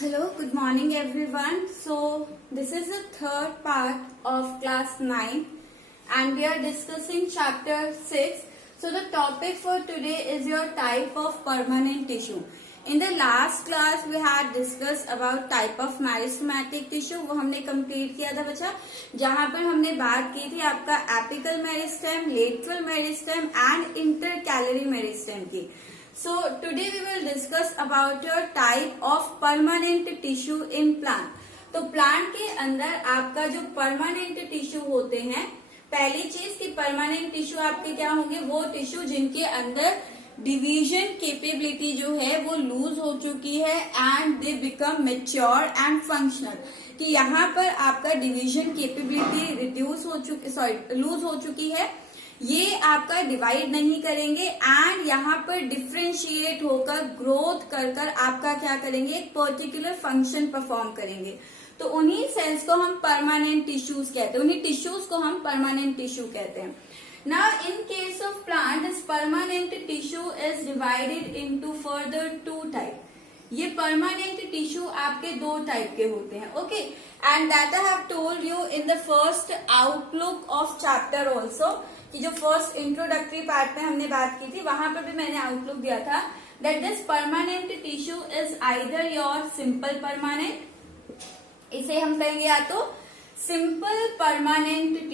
Hello, good morning everyone. So this is the third part of class 9 and we are discussing chapter 6. So the topic for today is your type of permanent tissue. In the last class we had discussed about type of meristematic tissue, वो हमने complete किया था बच्चा, जहां पर हमने बात की थी आपका apical meristem, lateral meristem and intercalary meristem की. So today we will discuss about your type of permanent tissue in plant. तो प्लांट के अंदर आपका जो परमानेंट टिश्यू होते हैं, पहली चीज कि परमानेंट टिश्यू आपके क्या होंगे, वो टिश्यू जिनके अंदर डिवीजन कैपेबिलिटी जो है वो लूज हो चुकी है and they become mature and functional, कि यहाँ पर आपका डिवीजन कैपेबिलिटी रिड्यूस हो चुकी लूज हो चुकी है, ये आपका डिवाइड नहीं करेंगे एंड यहाँ पर डिफ्रेंशिएट होकर ग्रोथ कर कर आपका क्या करेंगे, एक पर्टिकुलर फंक्शन परफॉर्म करेंगे. तो उन्हीं सेल्स को हम परमानेंट टिश्यूज कहते हैं, उन्हीं टिश्यूज को हम परमानेंट टिश्यू कहते हैं. Now in case of plant this permanent tissue is divided into further two type. ये परमानेंट टिश्यू आपके दो टाइप के होते हैं. Okay, and that I have told you in the first outlook of chapter also, कि जो first introductory part में हमने बात की थी वहां पर भी मैंने आउटलुक दिया था that this permanent tissue is either your simple permanent, इसे हम कहेंगे या तो सिंपल परमानेंट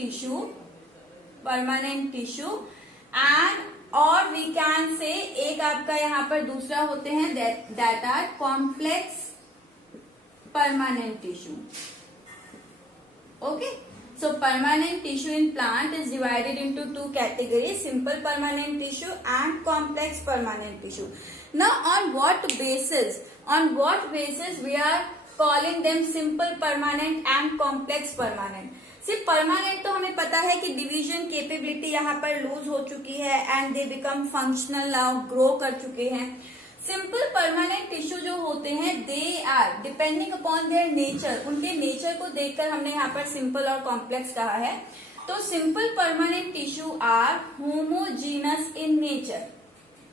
टिश्यू एंड और वी कैन से एक आपका यहाँ पर दूसरा होते हैं that are complex permanent tissue. Okay, so permanent tissue in plant is divided into two categories, simple permanent tissue and complex permanent tissue. Now on what basis we are calling them simple permanent and complex permanent? सिर्फ permanent तो हमें पता है कि division capability यहाँ पर loose हो चुकी है and they become functional now, grow कर चुके हैं. सिंपल परमानेंट टिश्यू जो होते हैं they are depending upon their nature, उनके नेचर को देखकर हमने यहाँ पर सिंपल और कॉम्प्लेक्स कहा है. तो simple permanent tissue are homogeneous in nature.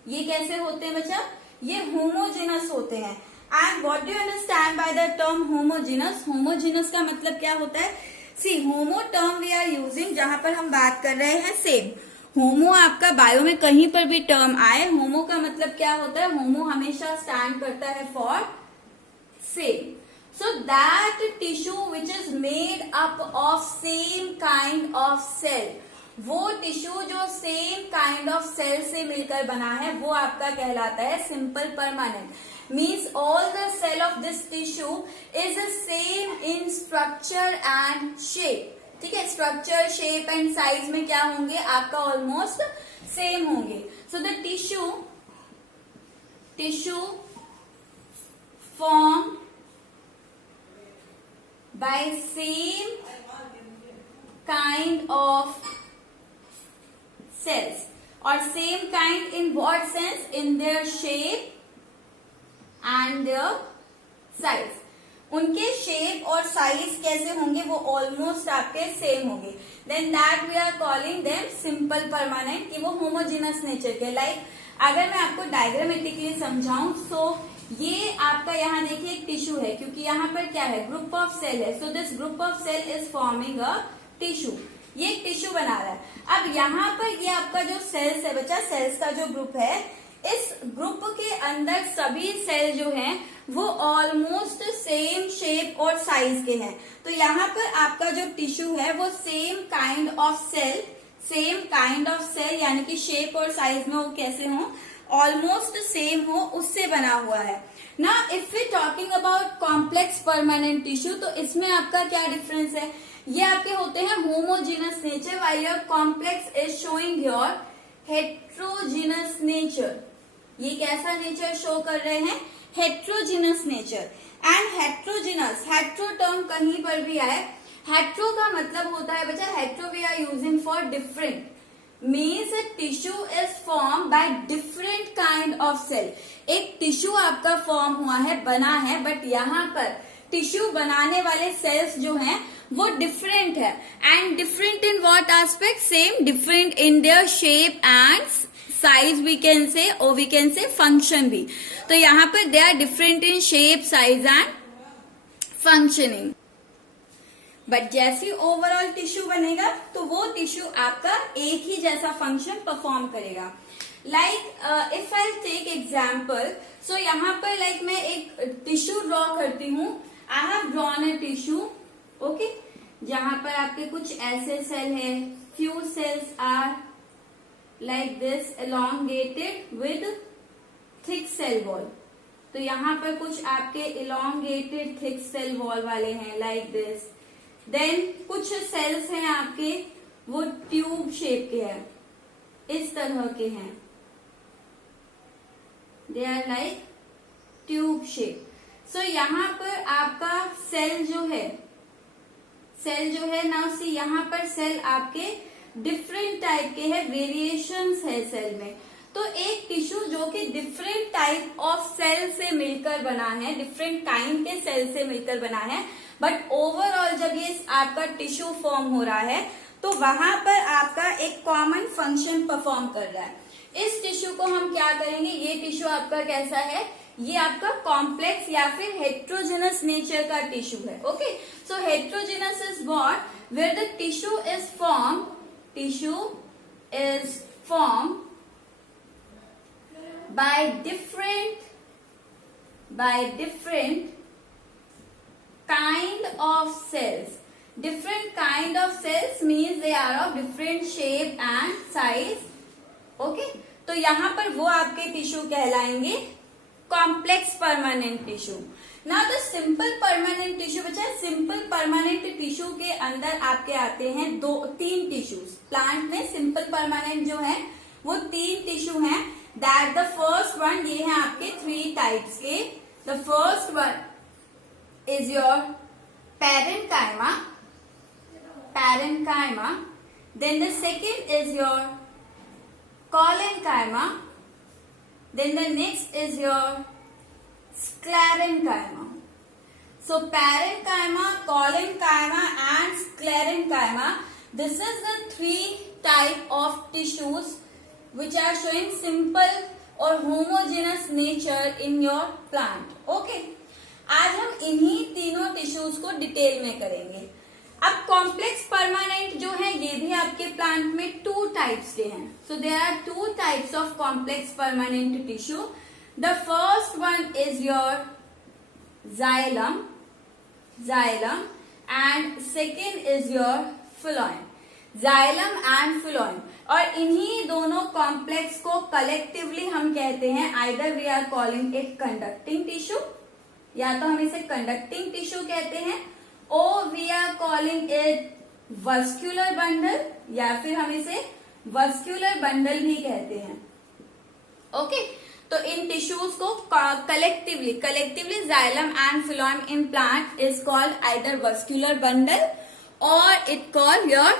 ये कैसे होते हैं बच्चा, ये होमोजीनस होते हैं. And what do you understand by the term homogeneous? Homogeneous का मतलब क्या होता है? See homo term we are using, जहां पर हम बात कर रहे हैं सेम. होमो आपका बायो में कहीं पर भी टर्म आए, होमो का मतलब क्या होता है? होमो हमेशा स्टैंड करता है for same. So that tissue which is made up of same kind of cell, वो टिश्यू जो सेम काइंड ऑफ सेल से मिलकर बना है वो आपका कहलाता है simple permanent. Means all the cell of this tissue is same in structure and shape. ठीक है, स्ट्रक्चर, शेप एंड साइज में क्या होंगे आपका ऑलमोस्ट सेम होंगे. So the tissue form by same kind of cells, और same kind in what sense? In their shape and their size. उनके shape और साइज कैसे होंगे? वो ऑलमोस्ट आपके सेम होंगे. Then that we are calling them simple permanent, कि वो होमोजीनस नेचर के. लाइक अगर मैं आपको डायग्रामेटिकली समझाऊं, सो ये आपका यहाँ देखिए एक टिश्यू है, क्योंकि यहाँ पर क्या है, ग्रुप ऑफ सेल है. So this group of cell is forming a tissue, ये एक टिश्यू बना रहा है. अब यहाँ पर ये आपका जो सेल्स है बच्चा, सेल्स का जो ग्रुप है, इस ग्रुप के अंदर सभी सेल जो हैं वो ऑलमोस्ट सेम शेप और साइज के हैं. तो यहाँ पर आपका जो टिश्यू है वो सेम काइंड ऑफ सेल यानी कि शेप और साइज में वो कैसे हो, ऑलमोस्ट सेम हो, उससे बना हुआ है. ना if we talking about complex permanent tissue, तो इसमें आपका क्या डिफरेंस है? ये आपके होते हैं homogeneous nature, while your complex is showing your heterogeneous nature. ये कैसा नेचर शो कर रहे हैं? Heterogeneous nature. And hetero term कहीं पर भी आए, हेट्रो का मतलब होता है बच्चा, hetero we are using for different, means tissue is form by different kind of cell. एक टिश्यू आपका फॉर्म हुआ है, बना है, बट यहाँ पर टिश्यू बनाने वाले सेल्स जो हैं वो डिफरेंट है. And different in what aspect? Same, different in their shape and size we can say, और वी कैन से फंक्शन भी. तो यहाँ पर they are different in shape, size and functioning. But जैसे ओवरऑल टिश्यू बनेगा तो वो टिश्यू आपका एक ही जैसा फंक्शन परफॉर्म करेगा। Like if I take example, so यहाँ पर लाइक मैं एक टिश्यू ड्रॉ करती हूँ। I have drawn a tissue, okay, जहां पर आपके कुछ ऐसे सेल है, few cells are like this elongated with thick cell wall। तो यहाँ पर कुछ आपके elongated thick cell wall वाले हैं लाइक दिस। देन कुछ सेल्स हैं आपके वो ट्यूब शेप के हैं, इस तरह के हैं, they are like tube shape. So यहाँ पर आपका सेल जो है ना, सी यहाँ पर सेल आपके डिफरेंट टाइप के हैं, वेरिएशंस है सेल में। तो एक टिश्यू जो कि डिफरेंट टाइप ऑफ सेल से मिलकर बना है, डिफरेंट काइंड के सेल से मिलकर बना है, बट ओवरऑल जब ये आपका टिश्यू फॉर्म हो रहा है तो वहां पर आपका एक कॉमन फंक्शन परफॉर्म कर रहा है। इस टिश्यू को हम क्या करेंगे, ये टिश्यू आपका कैसा है, ये आपका कॉम्प्लेक्स या फिर हेट्रोजेनस नेचर का टिश्यू है। Okay, so heterogeneous is what, where the tissue is form by different kind of cells. Different kind of cells means they are of different shape and size. Okay, तो यहाँ पर वो आपके tissue कहलाएंगे complex permanent tissue. ना तो simple permanent tissue बचा है। सिंपल परमानेंट टिश्यू के अंदर आपके आते हैं तीन टिश्यूज। प्लांट में सिंपल परमानेंट जो है वो तीन टिश्यू हैं। दैट द फर्स्ट वन, ये है आपके 3 टाइप्स के। The first one is your parenchyma, then the second is your collenchyma, then the next is your sclerenchyma. So parenchyma, collenchyma and sclerenchyma, this is the 3 type of tissues which are showing simple or homogeneous nature in your plant. Okay, आज हम इन्हीं तीनों tissues को detail में करेंगे। अब complex permanent जो है ये भी आपके प्लांट में 2 टाइप्स के हैं। So there are 2 types of complex permanent tissue. The first one is your xylem and second is your phloem. Xylem and phloem, और इन्हीं दोनों कॉम्प्लेक्स को कलेक्टिवली हम कहते हैं either we are calling it conducting tissue, या तो हम इसे कंडक्टिंग टिश्यू कहते हैं, or we are calling it vascular bundle, या फिर हम इसे vascular bundle भी कहते हैं। ओके, तो इन टिश्यूज को collectively xylem and phloem in plant is called either vascular bundle और it call your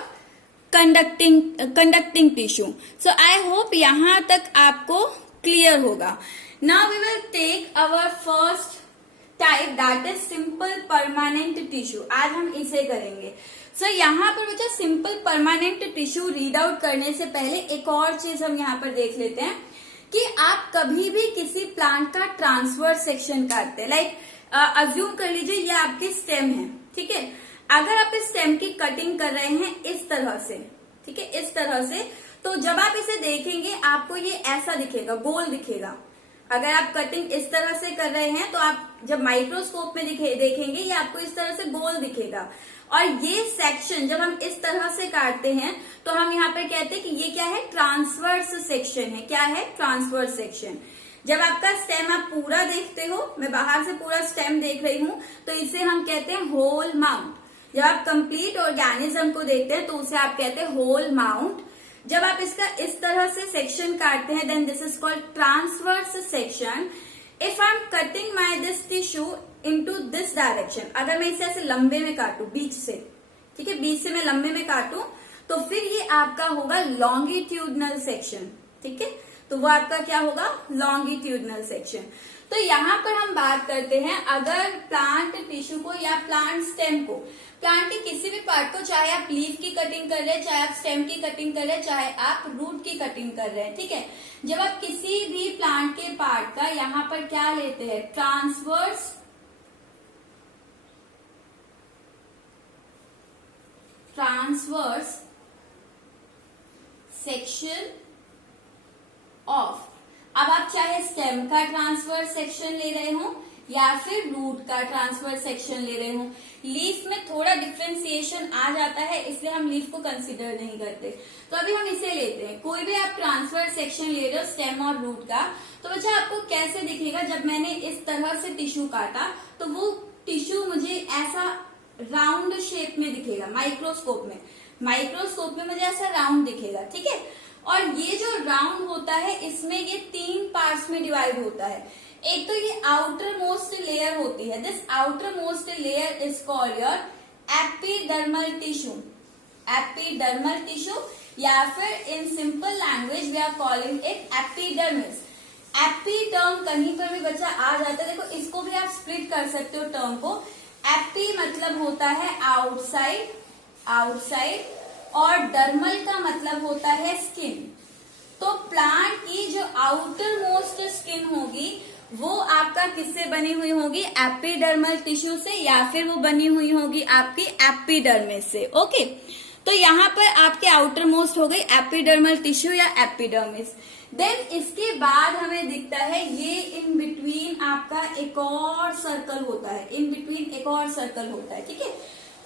conducting tissue. So I hope यहां तक आपको क्लियर होगा। Now we will take our first type, that is simple permanent tissue. आज हम इसे करेंगे। सो यहाँ पर बच्चा simple permanent tissue read out करने से पहले एक और चीज हम यहाँ पर देख लेते हैं कि आप कभी भी किसी प्लांट का ट्रांसवर्स सेक्शन काटते हैं। लाइक अज्यूम कर लीजिए ये आपकी स्टेम है, ठीक है। अगर आप इस स्टेम की कटिंग कर रहे हैं इस तरह से, ठीक है, इस तरह से, तो जब आप इसे देखेंगे आपको ये ऐसा दिखेगा, गोल दिखेगा। अगर आप कटिंग इस तरह से कर रहे हैं तो आप जब माइक्रोस्कोप में देखेंगे ये आपको इस तरह से गोल दिखेगा। और ये सेक्शन जब हम इस तरह से काटते हैं तो हम यहाँ पे कहते हैं कि ये क्या है, ट्रांसवर्स सेक्शन है। क्या है, ट्रांसवर्स सेक्शन। जब आपका स्टेम आप पूरा देखते हो, मैं बाहर से पूरा स्टेम देख रही हूं, तो इसे हम कहते हैं होल माउंट। जब आप कंप्लीट ऑर्गेनिज्म को देखते हैं तो उसे आप कहते हैं होल माउंट। जब आप इसका इस तरह से सेक्शन काटते हैं then this is called transverse section. If I am cutting my this tissue into this direction, अगर मैं इसे ऐसे लंबे में काटू बीच से, ठीक है, बीच से मैं लंबे में काटू तो फिर ये आपका होगा लॉन्गिट्यूडनल सेक्शन, ठीक है। तो वो आपका क्या होगा, लॉन्गिट्यूडनल सेक्शन। तो यहाँ पर हम बात करते हैं अगर प्लांट टिश्यू को या प्लांट स्टेम को, प्लांट के किसी भी पार्ट को, चाहे आप लीफ की कटिंग कर रहे हैं, चाहे आप स्टेम की कटिंग कर रहे हैं, चाहे आप रूट की कटिंग कर रहे हैं, ठीक है। जब आप किसी भी प्लांट के पार्ट का यहाँ पर क्या लेते हैं, ट्रांसवर्स ट्रांसवर्स सेक्शन ऑफ, अब आप चाहे स्टेम का ट्रांसफर सेक्शन ले रहे हो या फिर रूट का ट्रांसफर सेक्शन ले रहे हो, लीफ में थोड़ा डिफ्रेंसिएशन आ जाता है, इसलिए हम लीफ को कंसीडर नहीं करते। तो अभी हम इसे लेते हैं, कोई भी आप ट्रांसफर सेक्शन ले रहे हो स्टेम और रूट का, तो बच्चा आपको कैसे दिखेगा, जब मैंने इस तरह से टिश्यू काटा तो वो टिश्यू मुझे ऐसा राउंड शेप में दिखेगा, माइक्रोस्कोप में मुझे ऐसा राउंड दिखेगा, ठीक है। और ये जो राउंड होता है इसमें ये 3 पार्ट्स में डिवाइड होता है। एक तो ये आउटर मोस्ट लेयर होती है, this outer most layer is called your epidermal tissue, या फिर in simple language we are calling it epidermis. Epiderm कहीं पर भी बच्चा आ जाता है, देखो इसको भी आप स्प्लिट कर सकते हो टर्म को। एपी मतलब होता है आउटसाइड और डर्मल का मतलब होता है स्किन। तो प्लांट की जो आउटर मोस्ट स्किन होगी वो आपका किससे बनी हुई होगी, एपिडर्मल टिश्यू से, या फिर वो बनी हुई होगी आपकी एपिडर्मिस से। ओके, तो यहाँ पर आपके आउटर मोस्ट हो गई एपिडर्मल टिश्यू या एपिडर्मिस। देन इसके बाद हमें दिखता है ये इन बिटवीन आपका एक और सर्कल होता है, ठीक है।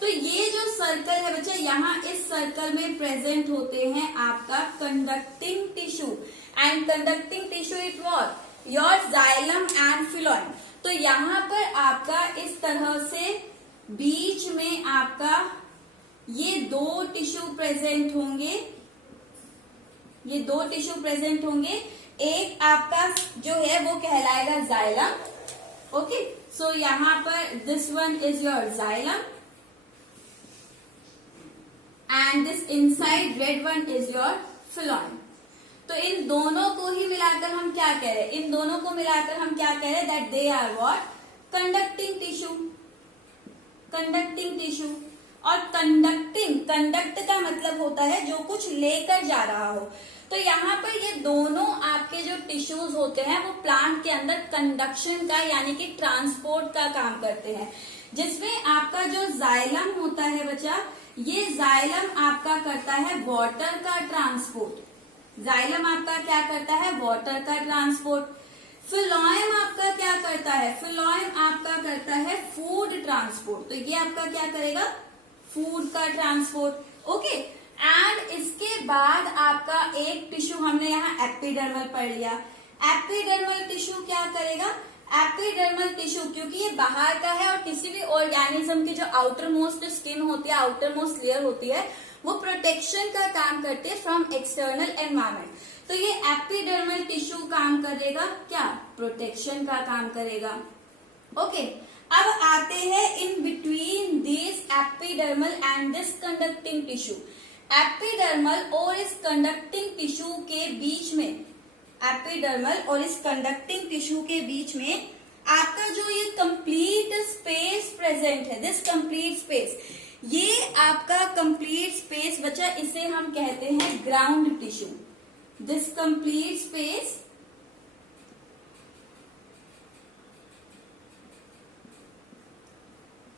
तो ये जो सर्कल है बच्चा, यहाँ इस सर्कल में प्रेजेंट होते हैं आपका conducting tissue, and conducting tissue it what your xylem and phloem. तो यहाँ पर आपका इस तरह से बीच में आपका ये दो टिश्यू प्रेजेंट होंगे, एक आपका जो है वो कहलाएगा जाइलम। ओके, सो यहाँ पर this one is your xylem and this inside red one is your phloem. तो इन दोनों को ही मिलाकर हम क्या कह रहे हैं, that they are what, conducting tissue. और कंडक्ट का मतलब होता है जो कुछ लेकर जा रहा हो। तो यहाँ पर ये दोनों आपके जो टिश्यूज होते हैं वो प्लांट के अंदर कंडक्शन का यानी कि ट्रांसपोर्ट का काम करते हैं, जिसमें आपका जो जाइलम होता है बच्चा, ये जाइलम आपका करता है वाटर का ट्रांसपोर्ट। जाइलम आपका क्या करता है, वाटर का ट्रांसपोर्ट। फिलोएम आपका क्या करता है, फिलोएम आपका करता है फूड ट्रांसपोर्ट। तो ये आपका क्या करेगा, फूड का ट्रांसपोर्ट। ओके, एंड इसके बाद आपका एक टिश्यू हमने यहाँ एपिडर्मल पढ़ लिया। एपिडर्मल टिश्यू क्या करेगा, एपिडर्मल टिश्यू क्योंकि ये बाहर का है और किसी भी ऑर्गेनिज्म की जो आउटर मोस्ट स्किन होती है, आउटर मोस्ट लेयर होती है, वो प्रोटेक्शन का काम करते हैं फ्रॉम एक्सटर्नल एनवायरमेंट। तो ये एपिडर्मल टिश्यू काम करेगा क्या, प्रोटेक्शन का काम करेगा। ओके, अब आते हैं in between this epidermal and this conducting tissue. Epidermal और इस कंडक्टिंग टिश्यू के बीच में, एपिडर्मल और इस कंडक्टिंग टिश्यू के बीच में आपका जो ये कंप्लीट स्पेस प्रेजेंट है, दिस कंप्लीट स्पेस, ये आपका कंप्लीट स्पेस बच्चा, इसे हम कहते हैं ground tissue. This complete space,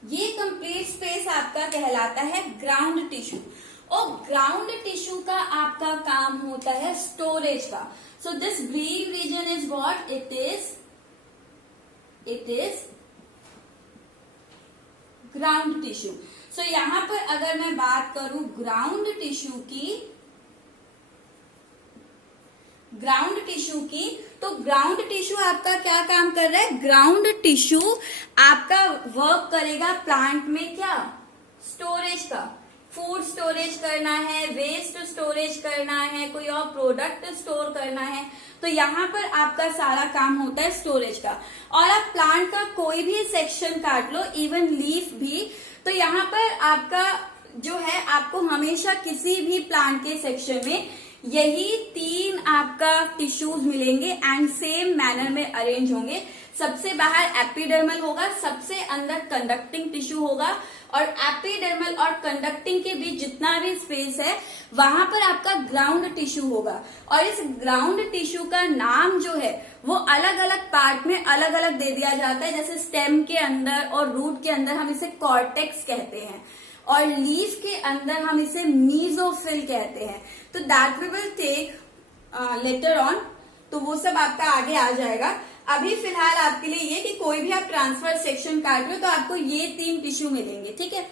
ये कंप्लीट स्पेस आपका कहलाता है ग्राउंड टिश्यू। और ग्राउंड टिश्यू का आपका काम होता है स्टोरेज का। So this green region is what, it is ground tissue. So यहां पर अगर मैं बात करूं ग्राउंड टिश्यू की, तो ग्राउंड टिश्यू आपका क्या काम कर रहा है, ग्राउंड टिश्यू आपका वर्क करेगा प्लांट में क्या, स्टोरेज का। फूड स्टोरेज करना है, वेस्ट स्टोरेज करना है, कोई और प्रोडक्ट स्टोर करना है, तो यहाँ पर आपका सारा काम होता है स्टोरेज का। और आप प्लांट का कोई भी सेक्शन काट लो, इवन लीफ भी, तो यहाँ पर आपका जो है, आपको हमेशा किसी भी प्लांट के सेक्शन में यही 3 आपका टिश्यूज मिलेंगे एंड सेम मैनर में अरेंज होंगे। सबसे बाहर एपिडर्मल होगा, सबसे अंदर कंडक्टिंग टिश्यू होगा, और एपिडर्मल और कंडक्टिंग के बीच जितना भी स्पेस है वहां पर आपका ग्राउंड टिश्यू होगा। और इस ग्राउंड टिश्यू का नाम जो है वो अलग अलग पार्ट में अलग अलग दे दिया जाता है, जैसे स्टेम के अंदर और रूट के अंदर हम इसे कॉर्टेक्स कहते हैं, और लीफ के अंदर हम इसे मीजोफिल कहते हैं। तो that we will take later on, तो वो सब आपका आगे आ जाएगा। अभी फिलहाल आपके लिए ये कि कोई भी आप ट्रांसफर सेक्शन काट रहे हो तो आपको ये 3 टिश्यू मिलेंगे, ठीक है।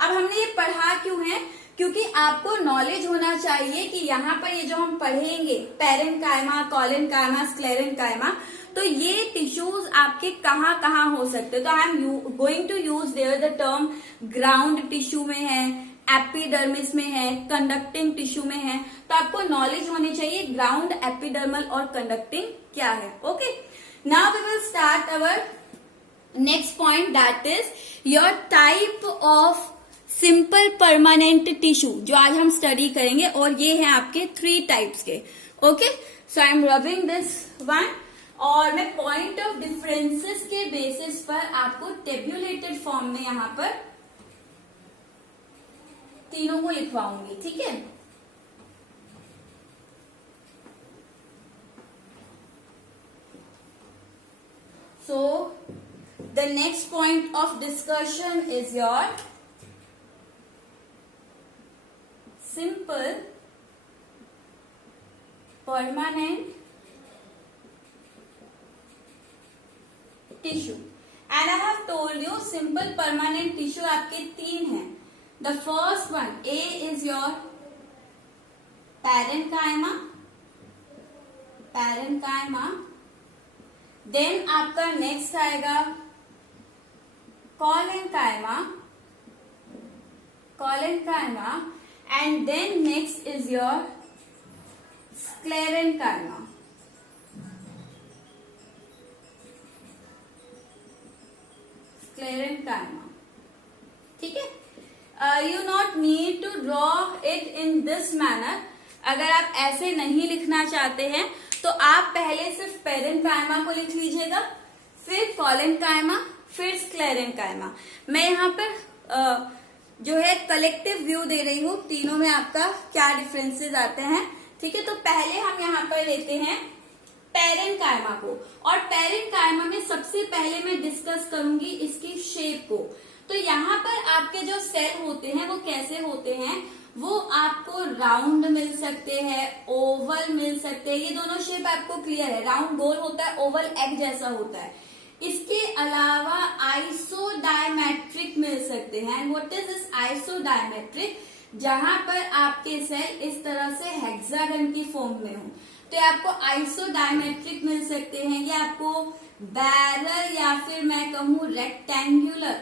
अब हमने ये पढ़ा क्यों है, क्योंकि आपको नॉलेज होना चाहिए कि यहाँ पर ये जो हम पढ़ेंगे पैरेन्काइमा, कोलेनकाइमा, स्क्लेरेन्काइमा, तो ये टिश्यूज आपके कहाँ कहाँ हो सकते हैं। तो I am going to use there the term ground tissue में है, एपिडर्मिस में है, कंडक्टिंग टिश्यू में है। तो आपको नॉलेज होनी चाहिए ग्राउंड, एपिडर्मल और कंडक्टिंग क्या है। Okay, now we will start our next point, that is your type of simple permanent tissue, जो आज हम स्टडी करेंगे। और ये है आपके 3 टाइप्स के। Okay, so I am rubbing this one, और मैं पॉइंट ऑफ डिफरेंसेस के बेसिस पर आपको टेब्यूलेटेड फॉर्म में यहां पर तीनों को लिखवाऊंगी, ठीक है। So the next point of discussion is your simple permanent tissue, and I have told you simple permanent tissue आपके 3 हैं। The first one A is your parenchyma, then आपका next आएगा collenchyma, and then next is your sclerenchyma. ठीक है, you not need to draw it in this manner. अगर आप ऐसे नहीं लिखना चाहते हैं तो आप पहले सिर्फ पैरेन्काइमा को लिख लीजिएगा, फिर कोलेनकाइमा, फिर स्क्लेरेन्काइमा। मैं यहाँ पर जो है कलेक्टिव व्यू दे रही हूँ, तीनों में आपका क्या डिफरेंसेस आते हैं, ठीक है। तो पहले हम यहाँ पर लेते हैं पैरेन्काइमा को, और पैरेन्काइमा में सबसे पहले मैं डिस्कस करूंगी इसकी शेप को। तो यहाँ पर आपके जो सेल होते हैं वो कैसे होते हैं, वो आपको राउंड मिल सकते हैं, ओवल मिल सकते हैं। ये दोनों शेप आपको क्लियर है, राउंड गोल होता है, ओवल एग जैसा होता है। इसके अलावा आइसोडायमेट्रिक मिल सकते हैं। And what is this isodiametric, जहां पर आपके सेल इस तरह से हेक्सागन की फॉर्म में हो, तो आपको आइसोडायमेट्रिक मिल सकते हैं। ये आपको बैरल या फिर मैं कहूं रेक्टेंगुलर,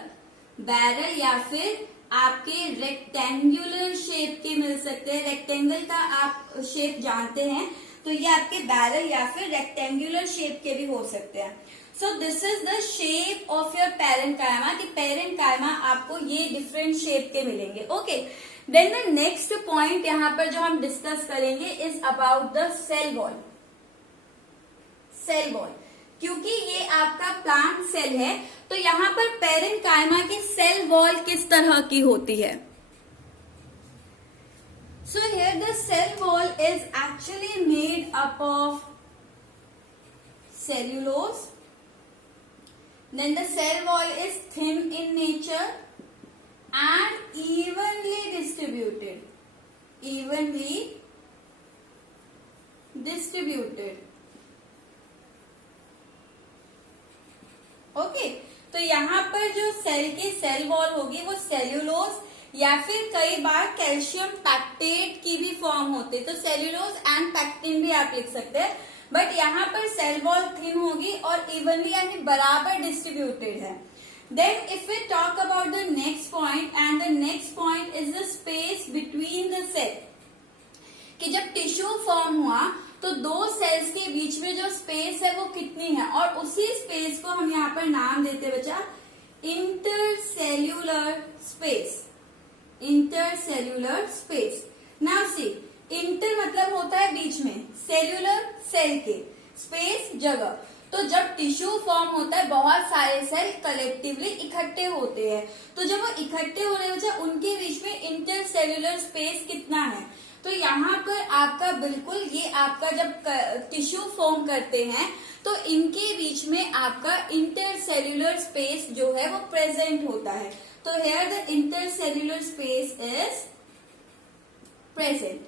बैरल या फिर आपके रेक्टेंगुलर शेप के मिल सकते हैं। रेक्टेंगल का आप शेप जानते हैं, तो ये आपके बैरल या फिर रेक्टेंगुलर शेप के भी हो सकते हैं। So this is the shape of your parenchyma, कि पैरेन्काइमा आपको ये डिफरेंट शेप के मिलेंगे। Okay, then the next point यहाँ पर जो हम डिस्कस करेंगे is about the cell wall. Cell wall, क्योंकि ये आपका प्लांट सेल है, तो यहाँ पर पैरेन्काइमा की सेल वॉल किस तरह की होती है। So here the cell wall is actually made up of cellulose. Then the cell wall is thin in nature and evenly distributed. Okay, तो यहाँ पर जो सेल की सेल वॉल होगी वो सेल्यूलोज या फिर कई बार कैल्शियम पैक्टेट की भी फॉर्म होती है, तो सेल्यूलोज एंड पैक्टिन भी आप लिख सकते हैं। बट यहाँ पर सेल वॉल थिन होगी और इवनली यानी बराबर डिस्ट्रीब्यूटेड है। Then if we talk about the next point, and the next point is the space between the cell, कि जब टिश्यू फॉर्म हुआ तो 2 सेल्स के बीच में जो स्पेस है वो कितनी है, और उसी स्पेस को हम यहाँ पर नाम देते हैं बच्चा intercellular space. Intercellular space. Now see, inter मतलब होता है बीच में, सेल्यूलर सेल के, स्पेस जगह। तो जब टिश्यू फॉर्म होता है बहुत सारे सेल कलेक्टिवली इकट्ठे होते हैं, तो जब वो इकट्ठे होने वजह उनके बीच में इंटरसेल्यूलर स्पेस कितना है, तो यहाँ पर आपका बिल्कुल ये आपका जब टिश्यू फॉर्म करते हैं तो इनके बीच में आपका इंटरसेल्यूलर स्पेस जो है वो प्रेजेंट होता है। तो here the intercellular space is present.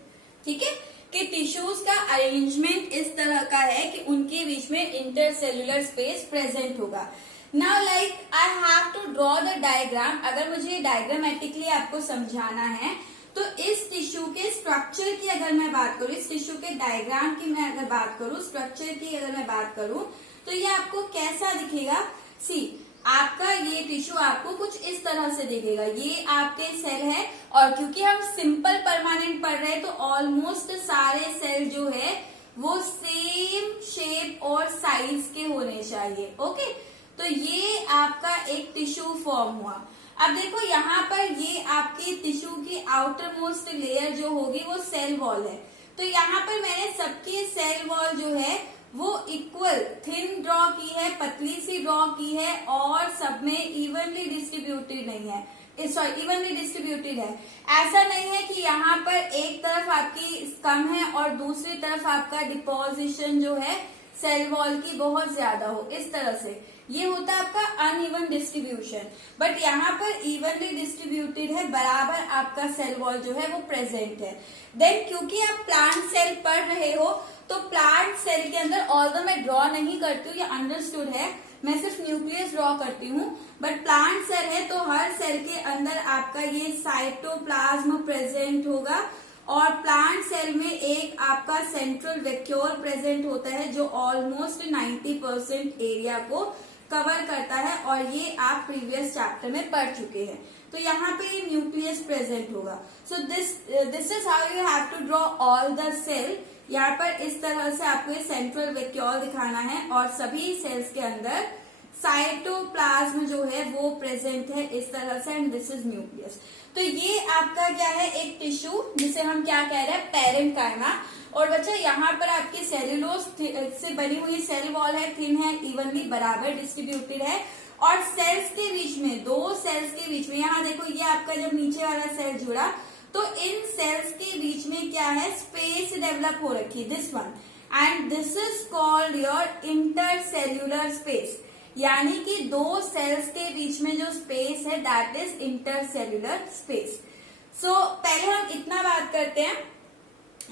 ठीक है, कि टिश्यूज का अरेंजमेंट इस तरह का है कि उनके बीच में इंटरसेल्यूलर स्पेस प्रेजेंट होगा। Now like I have to draw the diagram. अगर मुझे डायग्रामेटिकली आपको समझाना है तो इस टिश्यू के स्ट्रक्चर की अगर मैं बात करूं, इस टिश्यू के डायग्राम की मैं अगर बात करूं, स्ट्रक्चर की अगर मैं बात करूं, तो ये आपको कैसा दिखेगा। सी, आपका ये टिश्यू आपको कुछ इस तरह से दिखेगा। ये आपके सेल है, और क्योंकि हम सिंपल परमानेंट पढ़ रहे हैं तो ऑलमोस्ट सारे सेल जो है वो सेम शेप और साइज के होने चाहिए। ओके, तो ये आपका एक टिश्यू फॉर्म हुआ। अब देखो यहाँ पर ये आपकी टिश्यू की आउटर मोस्ट लेयर जो होगी वो सेल वॉल है। तो यहाँ पर मैंने सबकी सेल वॉल जो है वो इक्वल थिन ड्रॉ की है, पतली सी ड्रॉ की है, और सब में इवनली डिस्ट्रीब्यूटेड नहीं है, इवनली डिस्ट्रीब्यूटेड है। ऐसा नहीं है कि यहाँ पर एक तरफ आपकी कम है और दूसरी तरफ आपका डिपोजिशन जो है सेल वॉल की बहुत ज्यादा हो, इस तरह से ये होता है आपका अनइवन डिस्ट्रीब्यूशन। बट यहाँ पर इवनली डिस्ट्रीब्यूटेड है, बराबर आपका सेल वॉल जो है वो प्रेजेंट है। देन क्योंकि आप प्लांट सेल पढ़ रहे हो तो प्लांट सेल के अंदर ऑल्दो मैं ड्रॉ नहीं करती हूँ, ये अंडरस्टूड है, मैं सिर्फ न्यूक्लियस ड्रॉ करती हूँ। बट प्लांट सेल है तो हर सेल के अंदर आपका ये साइटोप्लाज्म प्रेजेंट होगा, और प्लांट सेल में एक आपका सेंट्रल वैक्यूल प्रेजेंट होता है जो ऑलमोस्ट 90% एरिया को कवर करता है, और ये आप प्रीवियस चैप्टर में पढ़ चुके हैं। तो यहाँ पे ये न्यूक्लियस प्रेजेंट होगा। So this is how you have to draw all the cell. यहाँ पर इस तरह से आपको ये सेंट्रल वैक्यूल दिखाना है, और सभी सेल्स के अंदर साइटोप्लाज्म जो है वो प्रेजेंट है इस तरह से, एंड दिस इज न्यूक्लियस। तो ये आपका क्या है, एक टिश्यू जिसे हम क्या कह रहे हैं, पेरेन्काइमा। और बच्चा यहाँ पर आपकी सेल्यूलोज से बनी हुई सेल वॉल है, थिन है, इवनली बराबर डिस्ट्रीब्यूटेड है, और सेल्स के बीच में, दो सेल्स के बीच में, यहाँ देखो ये आपका जब नीचे वाला सेल जुड़ा तो इन सेल्स के बीच में क्या है, स्पेस डेवलप हो रखी, this one, and this is called your intercellular space. यानी कि दो सेल्स के बीच में जो स्पेस है दैट इज इंटरसेल्यूलर स्पेस। सो पहले हम इतना बात करते हैं।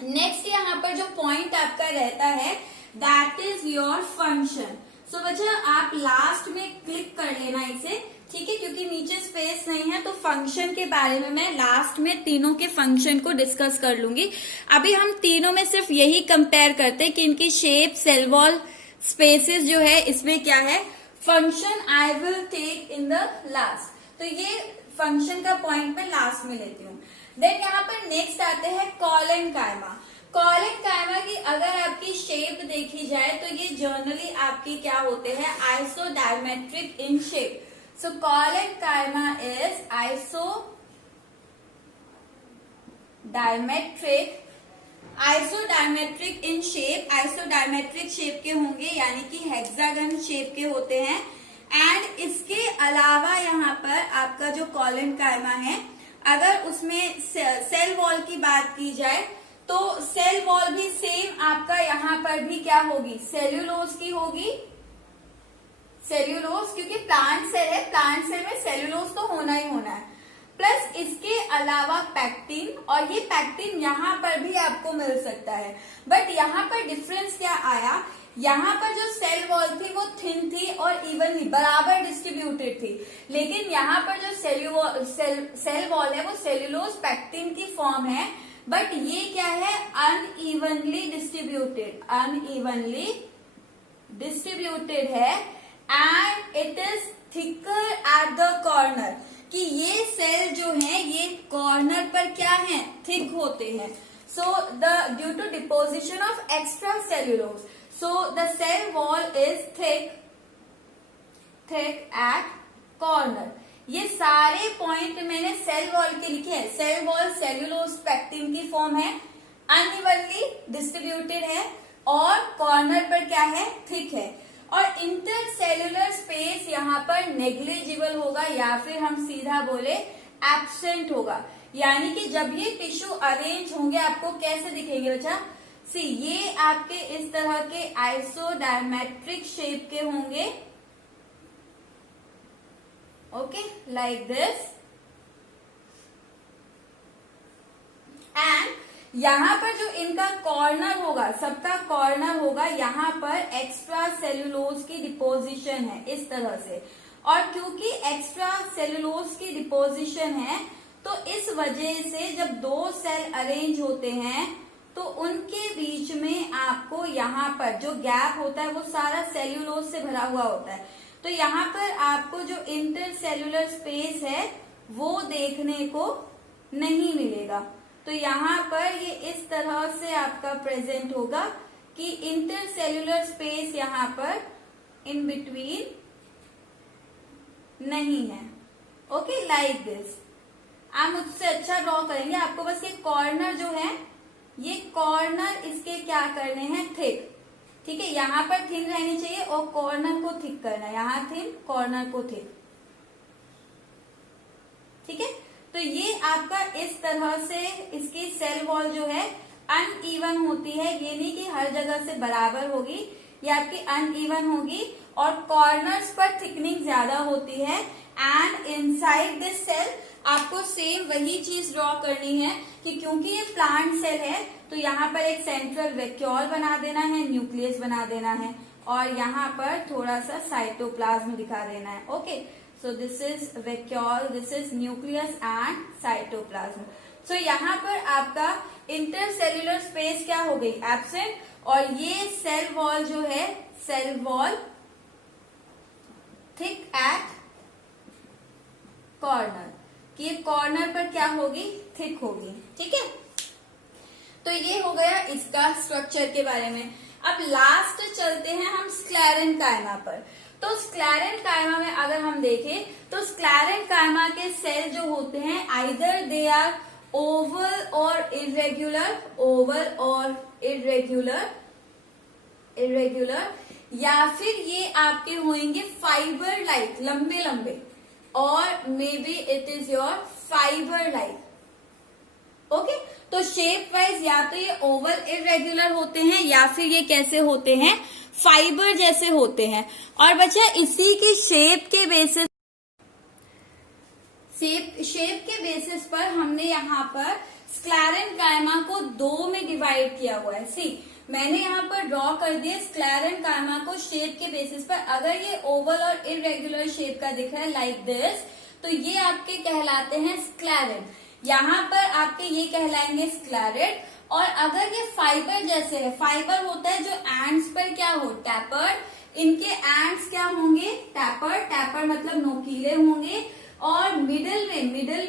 नेक्स्ट यहाँ पर जो पॉइंट आपका रहता है दैट इज योर फंक्शन। सो बच्चा आप लास्ट में क्लिक कर लेना इसे, ठीक है, क्योंकि नीचे स्पेस नहीं है। तो फंक्शन के बारे में मैं लास्ट में तीनों के फंक्शन को डिस्कस कर लूंगी। अभी हम तीनों में सिर्फ यही कंपेयर करते हैं कि इनकी शेप, सेल वॉल, स्पेसेस जो है इसमें क्या है। Function I will take in the last. तो ये फंक्शन का पॉइंट मैं लास्ट में लेती हूँ। देन यहाँ पर नेक्स्ट आते हैं कॉलेनकाइमा। कॉलेनकाइमा की अगर आपकी शेप देखी जाए तो ये जनरली आपकी क्या होते हैं, isodiametric in shape. So collenchyma is isodiametric in shape. Isodiametric shape के होंगे, यानी कि हेक्सागन शेप के होते हैं। एंड इसके अलावा यहाँ पर आपका जो कॉलेनकाइमा है, अगर उसमें सेल वॉल की बात की जाए तो सेल वॉल भी सेम आपका यहाँ पर भी क्या होगी, सेल्यूलोज की होगी। सेल्यूलोज, क्योंकि प्लांट सेल है, प्लांट सेल में सेल्यूलोज तो होना ही होना है। प्लस इसके अलावा पैक्टिन, और ये पैक्टिन यहाँ पर भी आपको मिल सकता है। बट यहाँ पर डिफरेंस क्या आया, यहाँ पर जो सेल वॉल थी वो थिन थी और इवनली बराबर डिस्ट्रीब्यूटेड थी, लेकिन यहाँ पर जो सेल वॉल है वो सेल्यूलोज पैक्टिन की फॉर्म है, बट ये क्या है, अनइवनली डिस्ट्रीब्यूटेड है, and it is thicker at the corner, कि ये सेल जो है ये कॉर्नर पर क्या है, थिक होते हैं। So due to deposition of extra cellulose, so the cell wall is thick at corner। ये सारे पॉइंट मैंने सेल वॉल के लिखे हैं। सेल वॉल सेल्यूलोज पैक्टिन की फॉर्म है, अनइवनली डिस्ट्रीब्यूटेड है, और कॉर्नर पर क्या है, थिक है। और इंटरसेल्यूलर स्पेस यहाँ पर नेग्लिजिबल होगा, या फिर हम सीधा बोले एब्सेंट होगा। यानी कि जब ये टिश्यू अरेंज होंगे आपको कैसे दिखेंगे बच्चा, सी ये आपके इस तरह के आइसोडायमेट्रिक शेप के होंगे, Okay, like this. And यहाँ पर जो इनका कॉर्नर होगा, सबका कॉर्नर होगा, यहाँ पर एक्स्ट्रा सेल्यूलोज की डिपोजिशन है इस तरह से। और क्योंकि एक्स्ट्रा सेल्यूलोज की डिपोजिशन है तो इस वजह से जब दो सेल अरेंज होते हैं तो उनके बीच में आपको यहाँ पर जो गैप होता है वो सारा सेल्यूलोज से भरा हुआ होता है। तो यहाँ पर आपको जो इंटरसेल्यूलर स्पेस है वो देखने को नहीं मिलेगा। तो यहाँ पर ये इस तरह से आपका प्रेजेंट होगा कि इंटरसेल्यूलर स्पेस यहाँ पर इन बिटवीन नहीं है। Okay, like this. आप मुझसे अच्छा ड्रॉ करेंगे, आपको बस ये कॉर्नर जो है, ये कॉर्नर इसके क्या करने हैं, थिक। ठीक है, यहाँ पर थिन रहनी चाहिए और कॉर्नर को थिक करना है, यहाँ थिन, कॉर्नर को थिक। ठीक है, तो ये आपका इस तरह से इसकी सेल वॉल जो है अनइवन होती है। ये नहीं कि हर जगह से बराबर होगी, ये आपकी अनइवन होगी और कॉर्नर्स पर थिकनिंग ज्यादा होती है। एंड इनसाइड दिस सेल आपको सेम वही चीज ड्रॉ करनी है कि क्योंकि ये प्लांट सेल है तो यहाँ पर एक सेंट्रल वैक्यूल बना देना है, न्यूक्लियस बना देना है और यहाँ पर थोड़ा सा साइटोप्लाज्म दिखा देना है। Okay, so this is vacuole, this is nucleus and cytoplasm. So यहाँ पर आपका इंटरसेल्यूलर स्पेस क्या हो गई, एब्सेंट, और ये सेल वॉल जो है, cell wall thick at corner, कि ये कॉर्नर पर क्या होगी, थिक होगी। ठीक है, तो ये हो गया इसका स्ट्रक्चर के बारे में। अब लास्ट चलते हैं हम स्क्लेरेंकाइमा पर। तो स्क्लेरेंकाइमा में अगर हम देखें तो स्क्लेरेंकाइमा के सेल जो होते हैं आइदर दे आर ओवल और इरेग्युलर, ओवल और इरेग्युलर, या फिर ये आपके होंगे फाइबर लाइक, लंबे लंबे, और may be it is your fibre like. Okay, तो शेप वाइज या तो ये ओवल इरेग्युलर होते हैं या फिर ये कैसे होते हैं, फाइबर जैसे होते हैं। और बच्चा इसी की शेप के बेसिस पर हमने यहाँ पर स्क्लेरेंकाइमा को दो में डिवाइड किया हुआ है। सी, मैंने यहाँ पर ड्रॉ कर दिया स्क्लेरेंकाइमा को शेप के बेसिस पर। अगर ये ओवल और इरेग्युलर शेप का दिख रहा है लाइक दिस, तो ये आपके कहलाते हैं स्क्लेरेड। यहाँ पर आपके ये कहलाएंगे स्क्लेरेड। और अगर ये फाइबर जैसे है, फाइबर होता है जो एंड्स पर क्या हो, टैपर्ड, इनके एंड्स क्या होंगे, टैपर्ड मतलब नोकीले होंगे। और मिडल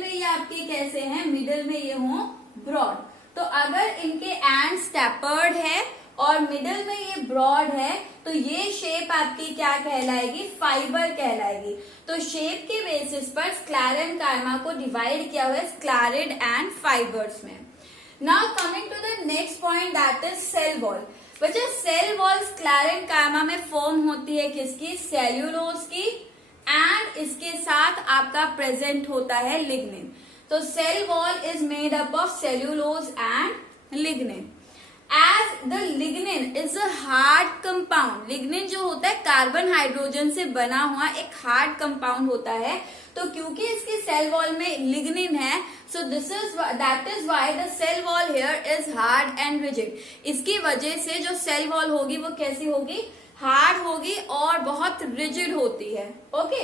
में ये आपके कैसे हैं, मिडल में ये हों ब्रॉड। तो अगर इनके एंड्स टैपर्ड है और मिडल में ये ब्रॉड है तो ये शेप आपकी क्या कहलाएगी, फाइबर कहलाएगी। तो शेप के बेसिस पर स्क्लेरेंकाइमा को डिवाइड किया हुआ है स्क्लेरेड एंड फाइबर्स में। Now coming to the next point, that is cell wall. बच्चा सेल वॉल स्क्लेरेंकाइमा में फॉर्म होती है किसकी, सेल्यूलोज की, एंड इसके साथ आपका प्रेजेंट होता है लिग्निन। तो cell wall is made up of cellulose and lignin. As the lignin is a hard compound, lignin जो होता है कार्बन हाइड्रोजन से बना हुआ एक हार्ड कंपाउंड होता है। तो क्योंकि इसकी सेल वॉल में लिग्निन है, so that is why the cell wall here is hard and rigid. इसकी वजह से जो सेल वॉल होगी वो कैसी होगी, हार्ड होगी और बहुत रिजिड होती है। Okay,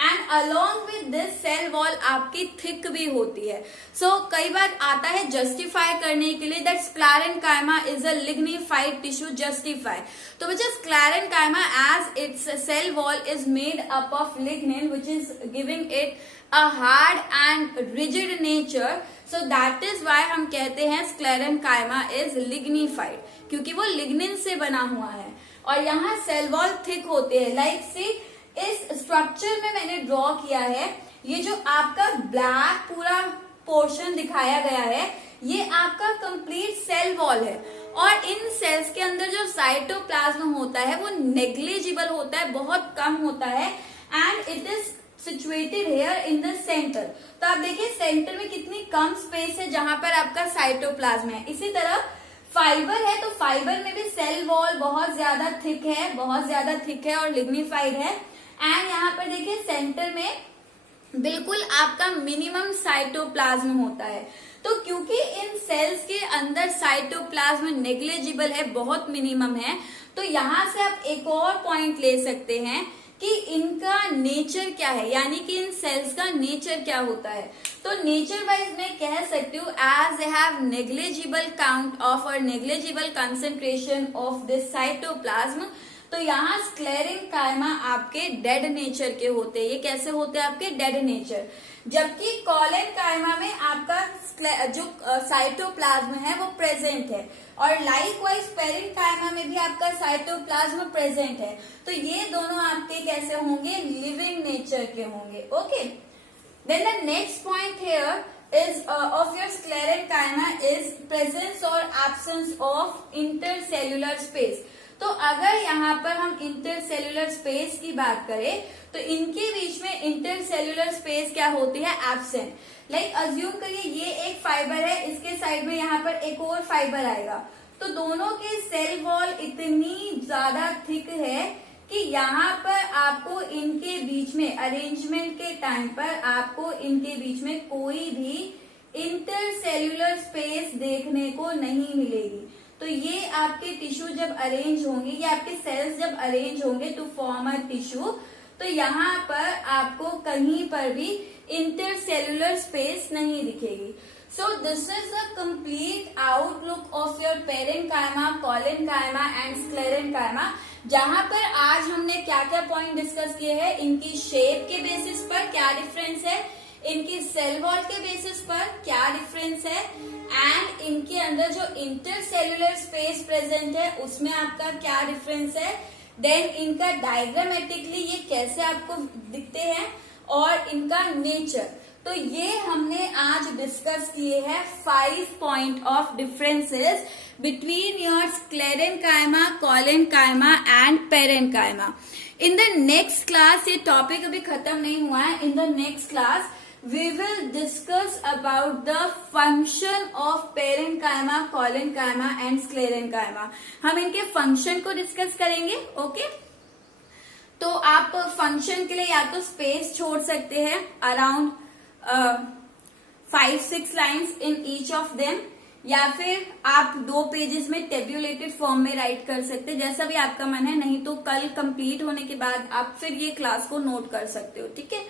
and along with this cell wall आपकी थिक भी होती है। सो कई बार आता है जस्टिफाई करने के लिए that sclerenchyma is a lignified tissue, justify. तो बच्चा sclerenchyma as its cell wall is made up of lignin which is giving it a hard and rigid nature, so that is why हम कहते हैं sclerenchyma is lignified, क्योंकि वो lignin से बना हुआ है। और यहाँ सेल वॉल थिक होते हैं। लाइक सी, इस स्ट्रक्चर में मैंने ड्रॉ किया है, ये जो आपका ब्लैक पूरा पोर्शन दिखाया गया है ये आपका कंप्लीट सेल वॉल है। और इन सेल्स के अंदर जो साइटोप्लाज्म होता है वो नेग्लिजिबल होता है, बहुत कम होता है, and it is situated here in the centre. तो आप देखिए सेंटर में कितनी कम स्पेस है जहां पर आपका साइटोप्लाज्म है। इसी तरह फाइबर है, तो फाइबर में भी सेल वॉल बहुत ज्यादा थिक है और लिग्निफाइड है। एंड यहाँ पर देखिए सेंटर में बिल्कुल आपका मिनिमम साइटोप्लाज्म होता है। तो क्योंकि इन सेल्स के अंदर साइटोप्लाज्म नेग्लिजिबल है, बहुत मिनिमम है, तो यहां से आप एक और पॉइंट ले सकते हैं कि इनका नेचर क्या है, यानी कि इन सेल्स का नेचर क्या होता है। तो नेचर वाइज मैं कह सकती हूँ as they have negligible count of और negligible concentration of this cytoplasm, तो यहाँ स्क्लेरेंकाइमा आपके डेड नेचर के होते हैं। ये कैसे होते हैं? आपके डेड नेचर। जबकि कॉलेनकाइमा में आपका जो साइटोप्लाज्म है वो प्रेजेंट है, और लाइकवाइज पेरेंकाइमा में भी आपका साइटोप्लाज्म प्रेजेंट है। तो ये दोनों आपके कैसे होंगे? लिविंग नेचर के होंगे। Okay, then the next point here is of your sclerenchyma is presence or absence of intercellular space। तो अगर यहाँ पर हम इंटरसेल्यूलर स्पेस की बात करें तो इनके बीच में इंटरसेल्यूलर स्पेस क्या होती है? एब्सेंट। लाइक अज्यूम करिए ये एक फाइबर है, इसके साइड में यहाँ पर एक और फाइबर आएगा, तो दोनों के सेल वॉल इतनी ज्यादा थिक है कि यहाँ पर आपको इनके बीच में अरेंजमेंट के टाइम पर आपको इनके बीच में कोई भी इंटरसेल्यूलर स्पेस देखने को नहीं मिलेगी। तो ये आपके टिश्यू जब अरेंज होंगे, ये आपके सेल्स जब अरेंज होंगे टू फॉर्म अ टिश्यू, तो यहाँ पर आपको कहीं पर भी इंटरसेल्यूलर स्पेस नहीं दिखेगी। So this is the complete outlook of your parenchyma, collenchyma and sclerenchyma, जहाँ पर आज हमने क्या क्या पॉइंट डिस्कस किए हैं। इनकी शेप के बेसिस पर क्या डिफरेंस है, इनकी सेल वॉल के बेसिस पर क्या डिफरेंस है, एंड इनके अंदर जो इंटरसेल्यूलर स्पेस प्रेजेंट है उसमें आपका क्या डिफरेंस है, देन इनका डायग्रामेटिकली ये कैसे आपको दिखते हैं, और इनका नेचर। तो ये हमने आज डिस्कस किए हैं 5 point of differences between your sclerenchyma, collenchyma and parenchyma. In the next class, ये टॉपिक अभी खत्म नहीं हुआ है, in the next class we will discuss about the function of parenchyma, collenchyma and sclerenchyma. हम इनके फंक्शन को डिस्कस करेंगे। ओके, तो आप फंक्शन के लिए या तो स्पेस छोड़ सकते हैं around 5-6 lines in each of them, या फिर आप 2 पेजेस में टेब्यूलेटेड फॉर्म में राइट कर सकते हैं, जैसा भी आपका मन है। नहीं तो कल कंप्लीट होने के बाद आप फिर ये क्लास को नोट कर सकते हो। ठीक है,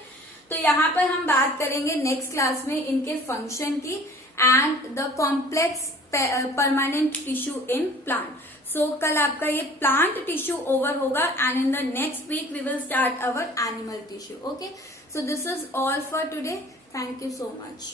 तो यहाँ पर हम बात करेंगे नेक्स्ट क्लास में इनके फंक्शन की and the complex permanent tissue in plant. So कल आपका ये प्लांट टिश्यू ओवर होगा, and in the next week we will start our animal tissue. Okay, so this is all for today. Thank you so much.